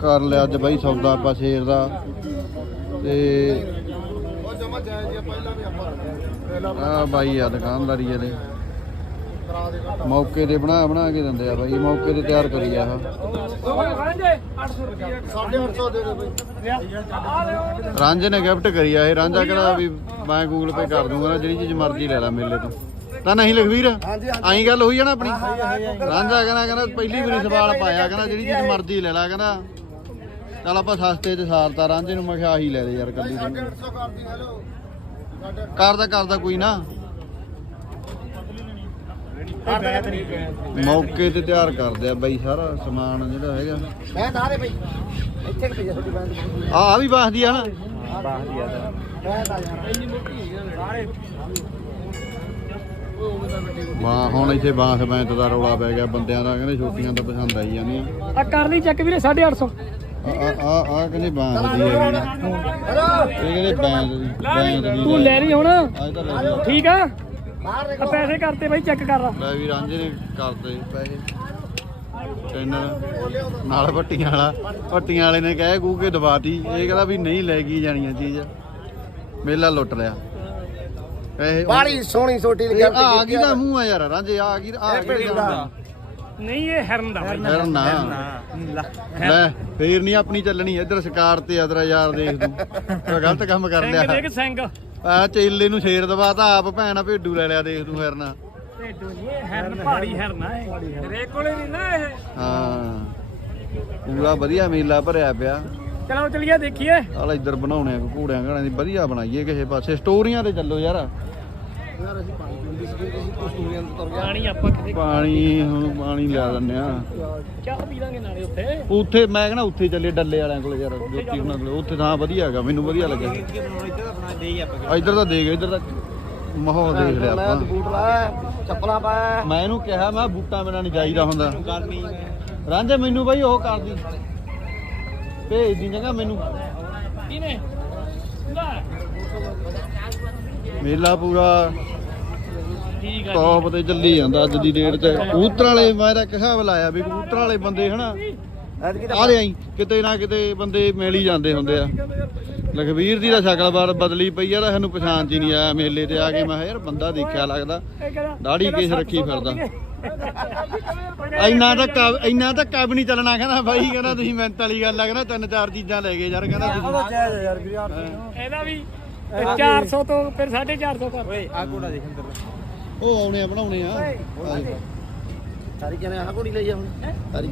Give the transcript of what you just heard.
ਕਰ ਲਿਆ ਅੱਜ ਬਾਈ ਸੌਦਾ ਆਪਾਂ ਸ਼ੇਰ ਦਾ। ਤੇ ਉਹ ਜਮਾ ਜਾਇਜ਼ ਆ ਪਹਿਲਾਂ ਵੀ ਆਪਾਂ ਪਹਿਲਾਂ ਆ ਬਾਈ ਆ ਦੁਕਾਨਦਾਰੀ ਇਹਦੇ ਮੌਕੇ ਤੇ ਬਣਾ ਬਣਾ ਕੇ ਦਿੰਦੇ ਆ ਬਾਈ ਮੌਕੇ ਤੇ ਤਿਆਰ ਕਰੀ ਆ ਆਹ 850 ਦੇ ਦੇ ਬਈ ਰਾਂਝੇ ਨੇ ਗਿਫਟ ਕਰੀ ਆ ਇਹ ਰਾਂਝਾ ਕਹਿੰਦਾ ਵੀ ਮੈਂ ਗੂਗਲ ਪੇ ਕਰ ਦੂੰਗਾ ਨਾ ਜਿਹੜੀ ਚੀਜ਼ ਮਰਜ਼ੀ ਲੈ ਲੈ ਮੇਲੇ ਤੋਂ। ਤਾਂ ਨਹੀਂ ਲਖਵੀਰ ਆਈ ਗੱਲ ਹੋਈ ਆ ਨਾ ਆਪਣੀ? ਰਾਂਝਾ ਕਹਿੰਦਾ ਕਹਿੰਦਾ ਪਹਿਲੀ ਵਾਰੀ ਸਵਾਲ ਪਾਇਆ ਕਹਿੰਦਾ ਜਿਹੜੀ ਚੀਜ਼ ਮਰਜ਼ੀ ਲੈ ਲੈ ਕਹਿੰਦਾ। ਚੱਲ ਆਪਾਂ ਸਸਤੇ ਤੇ ਸਾਰਤਾ ਰਾਂਝੇ ਨੂੰ ਮੈਂ ਕਿਹਾ ਆਹੀ ਲੈ ਦੇ ਯਾਰ ਕੱਲੀ ਤੂੰ 850 ਕਰਦੀ ਹੈਲੋ ਸਾਡੇ ਕਰਦਾ ਕਰਦਾ ਕੋਈ ਨਾ। ਮੌਕੇ ਤੇ ਤਿਆਰ ਕਰਦੇ ਆ ਬਾਈ ਸਾਰਾ ਸਮਾਨ ਜਿਹੜਾ ਹੈਗਾ। ਮੈਂ ਤਾਂ ਦੇ ਬਈ। ਇੱਥੇ ਕਿ ਪਈ ਤੁਹਾਡੀ ਆ ਆ ਵੀ ਬਾਸਦੀ ਆ ਨਾ ਬਾਹਰ ਦੀ ਆਦਾ ਮੈਂ ਤਾਂ ਯਾਰ ਇੰਨੀ ਮੋਟੀ ਸਾਰੇ ਵਾਹ ਹੁਣ ਇੱਥੇ ਬਾਂਸ ਬੈਂਤ ਦਾ ਰੌਲਾ ਪੈ ਗਿਆ ਬੰਦਿਆਂ ਦਾ ਕਹਿੰਦੇ ਛੋਟੀਆਂ ਤਾਂ ਪਸੰਦ ਆਈ ਜਾਂਦੀਆਂ। ਆ ਕਰ ਲਈ ਚੱਕ ਵੀਰੇ 850 ਆ ਆ ਆ ਆ ਕਹਿੰਦੇ ਬਾਂਸ ਦੀ ਹੈਲੋ ਇਹ ਕਹਿੰਦੇ ਬੈਂਤ ਦੀ ਤੂੰ ਲੈ ਲਈ ਹੁਣ। ਠੀਕ ਆ? ਆ ਪੈਸੇ ਕਰਤੇ ਬਾਈ ਚੈੱਕ ਕਰ ਲਾ। ਲੈ ਵੀ ਰਾਂਝੇ ਨੇ ਕਰਦੇ ਪੈਸੇ। ਚੈਨਲ ਨਾਲ ਪੱਟੀਆਂ ਵਾਲਾ। ਪੱਟੀਆਂ ਵਾਲੇ ਨੇ ਕਹਿ ਕੂ ਕੇ ਦਬਾਤੀ ਇਹ ਕਹਿੰਦਾ ਵੀ ਨਹੀਂ ਲੈ ਕੇ ਜਾਣੀਆਂ ਚੀਜ਼। ਮੇਲਾ ਲੁੱਟ ਲਿਆ। ਪੈਸੇ ਬਾੜੀ ਸੋਹਣੀ ਛੋਟੀ ਇਹ ਆ ਆ ਗਈ ਦਾ ਮੂੰਹ ਆ ਯਾਰ ਰਾਂਝੇ ਆ ਗਈ ਆ ਗਈ ਦਾ ਨਹੀਂ ਇਹ ਹਿਰਨ ਦਾ ਫਿਰ ਨਾ ਲੈ ਫੇਰ ਨਹੀਂ ਆਪਣੀ ਚੱਲਣੀ ਇੱਧਰ ਸ਼ਿਕਾਰ ਤੇ ਤੇਰਾ ਯਾਰ ਦੇਖ ਤੂੰ। ਗਲਤ ਕੰਮ ਕਰ ਲਿਆ। ਦੇਖ ਸਿੰਘ। ਆ ਚੇਲੇ ਨੂੰ ਸ਼ੇਰ ਦਵਾਤਾ ਆਪ ਭੈਣਾ ਭੇਡੂ ਲੈ ਲਿਆ ਦੇਖ ਤੂੰ ਫਿਰਨਾ। ਢੇਡੂ ਨਹੀਂ ਇਹ ਹਿਰਨ ਪਹਾੜੀ ਹਿਰਨ ਆ ਇਹ। ਕੋਲੇ ਨਹੀਂ ਨਾ ਇਹ। ਹਾਂ। ਪੂਰਾ ਵਧੀਆ ਮੇਲਾ ਭਰਿਆ ਪਿਆ। ਚਲੋ ਚਲੀਏ ਦੇਖੀਏ। ਆਲਾ ਇੱਧਰ ਬਣਾਉਣੇ ਆ ਘੂੜਿਆਂ ਘਾੜਿਆਂ ਦੀ ਵਧੀਆ ਬਣਾਈਏ ਕਿਸੇ ਪਾਸੇ। ਸਟੋਰੀਆਂ ਤੇ ਚੱਲੋ ਯਾਰ। ਯਾਰ ਅਸੀਂ ਪਾਣੀ ਪੀਂਦੀ ਸੀ ਅਸੀਂ ਕਸਤੂਰੀਆਂ ਤੋਂ ਤੁਰ ਗਏ। ਪਾਣੀ ਆਪਾਂ ਕਿਤੇ ਪਾਣੀ ਹੁਣ ਪਾਣੀ ਲਿਆ ਦਿੰਦੇ ਆ ਚਾਹ ਪੀ ਲਾਂਗੇ ਨਾਲੇ ਉੱਥੇ। ਉੱਥੇ ਮੈਂ ਕਹਿੰਦਾ ਉੱਥੇ ਚੱਲੇ ਡੱਲੇ ਵਾਲਿਆਂ ਕੋਲ ਯਾਰ ਜੋਤੀ ਉਹਨਾਂ ਕੋਲ। ਉੱਥੇ ਤਾਂ ਵਧੀਆ ਹੈਗਾ ਮੈਨੂੰ ਵਧੀਆ ਲੱਗਿਆ। ਇੱਧਰ ਤਾਂ ਦੇਖ ਇੱਧਰ ਤਾਂ ਮਾਹੌਲ ਦੇਖ ਲਿਆ ਮੈਂ ਆਪਾਂ ਬੂਟ ਲਾਇਆ ਚੱਪਲਾਂ ਪਾਇਆ। ਮੈਂ ਇਹਨੂੰ ਕਿਹਾ ਮੈਂ ਬੂਟਾਂ ਬਿਨਾਂ ਨਹੀਂ ਜਾਈਦਾ ਹੁੰਦਾ। ਰਾਂਝੇ ਮੈਨੂੰ ਬਾਈ ਉਹ ਕਰਦੀ ਭੇਜ ਦੀ ਜਗ੍ਹਾ ਮੈਨੂੰ। ਕਿਨੇ ਲੈ। ਮੇਲਾ ਪੂਰਾ ਠੀਕ ਆ ਟੌਪ ਤੇ ਚੱਲੀ ਜਾਂਦਾ ਅੱਜ ਦੀ ਡੇਟ 'ਚ ਕਬੂਤਰ ਵਾਲੇ ਮੈਂ ਤਾਂ ਇੱਕ ਹਿਸਾਬ ਲਾਇਆ ਵੀ ਕਬੂਤਰ ਵਾਲੇ ਬੰਦੇ ਹਨਾ ਆ ਰਹੇ ਆਈ ਕਿਤੇ ਨਾ ਕਿਤੇ ਬੰਦੇ ਮਿਲ ਹੀ ਜਾਂਦੇ ਹੁੰਦੇ ਆ। ਲਖਵੀਰ ਦੀ ਤਾਂ ਸ਼ਕਲ ਬਾਰ ਬਦਲੀ ਪਈ ਆ ਤਾਂ ਸਾਨੂੰ ਪਛਾਣ ਚ ਹੀ ਨਹੀਂ ਆਇਆ ਮੇਲੇ ਤੇ ਆ ਕੇ। ਮੈਂ ਕਿਹਾ ਯਾਰ ਬੰਦਾ ਦੇਖਿਆ ਲੱਗਦਾ ਦਾੜੀ ਕੇਸ ਰੱਖੀ ਫਿਰਦਾ। ਇੰਨਾ ਧੱਕਾ ਇੰਨਾ ਧੱਕਾ ਵੀ ਨਹੀਂ ਚੱਲਣਾ ਕਹਿੰਦਾ ਬਾਈ ਕਹਿੰਦਾ ਤੁਸੀਂ ਮਿਹਨਤ ਵਾਲੀ ਗੱਲ ਆ ਕਹਿੰਦਾ ਤਿੰਨ ਚਾਰ ਚੀਜ਼ਾਂ ਲੈ ਗਏ ਯਾਰ ਕਹਿੰਦਾ ਤੁਸੀਂ ਇਹਦਾ ਵੀ 400 ਤੋਂ ਫਿਰ 450 ਕਰ। ਓਏ ਆ ਕੋੜਾ ਦੇਖ ਅੰਦਰ। ਉਹ ਆਉਣੇ ਆ ਬਣਾਉਣੇ ਆ। ਸਾਰੀ ਆ? ਕੋੜੀ ਲਈ ਆ ਹੁਣ। ਸਾਰੀ